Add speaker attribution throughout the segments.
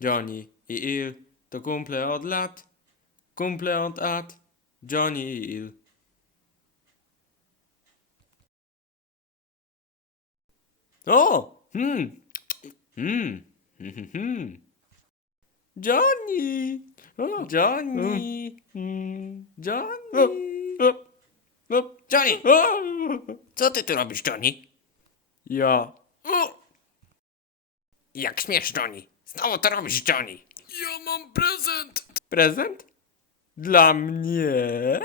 Speaker 1: Johnny i Il to kumple od lat, kumple od lat, Johnny i Il. O! Hmm. Hmm. Hmm. hmm. Johnny! Johnny! Johnny!
Speaker 2: Johnny, co ty tu robisz, Johnny?
Speaker 1: Ja.
Speaker 2: Jak śmiesz, Johnny? Znowu to robisz, Johnny. Ja mam prezent.
Speaker 1: Prezent? Dla mnie?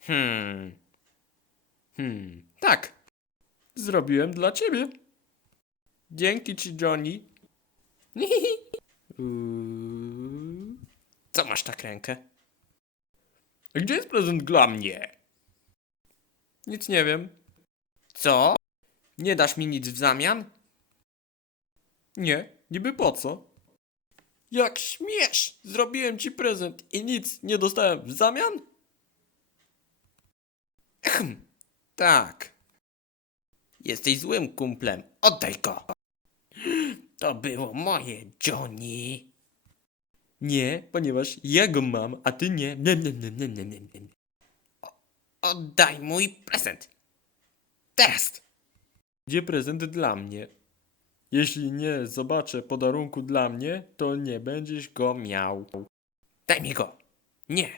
Speaker 2: Hmm.
Speaker 1: Hmm. Tak. Zrobiłem dla ciebie. Dzięki ci, Johnny. Uuu.
Speaker 2: Co masz tak rękę?
Speaker 1: A Gdzie jest prezent dla mnie? Nic nie wiem.
Speaker 2: Co?
Speaker 1: Nie dasz mi nic w zamian? Nie, niby po co? Jak śmiesz! Zrobiłem ci prezent i nic nie dostałem w zamian?
Speaker 2: Ehm, tak. Jesteś złym kumplem. Oddaj go. To było moje, Johnny.
Speaker 1: Nie, ponieważ ja go mam, a ty nie. Nie, nie, nie, nie, nie, nie, nie.
Speaker 2: Oddaj mój prezent. Teraz.
Speaker 1: Gdzie prezent dla mnie? Jeśli nie zobaczę podarunku dla mnie, to nie będziesz go miał.
Speaker 2: Daj mi go. Nie.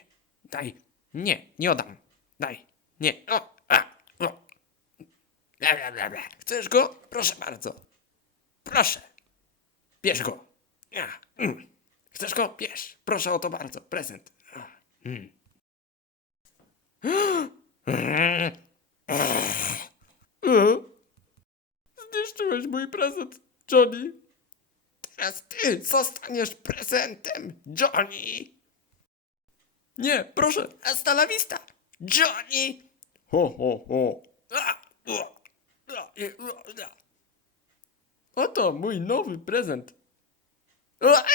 Speaker 2: Daj. Nie, nie oddam. Daj. Nie. O, a, o. Bla, bla, bla. Chcesz go? Proszę bardzo. Proszę. Bierz go. A, mm. Chcesz go? Bierz. Proszę o to bardzo. Prezent. A, mm.
Speaker 1: Mój prezent, Johnny.
Speaker 2: Teraz ty zostaniesz prezentem, Johnny.
Speaker 1: Nie, proszę.
Speaker 2: Hasta la vista, Johnny.
Speaker 1: Ho, ho, ho. Oto mój nowy prezent.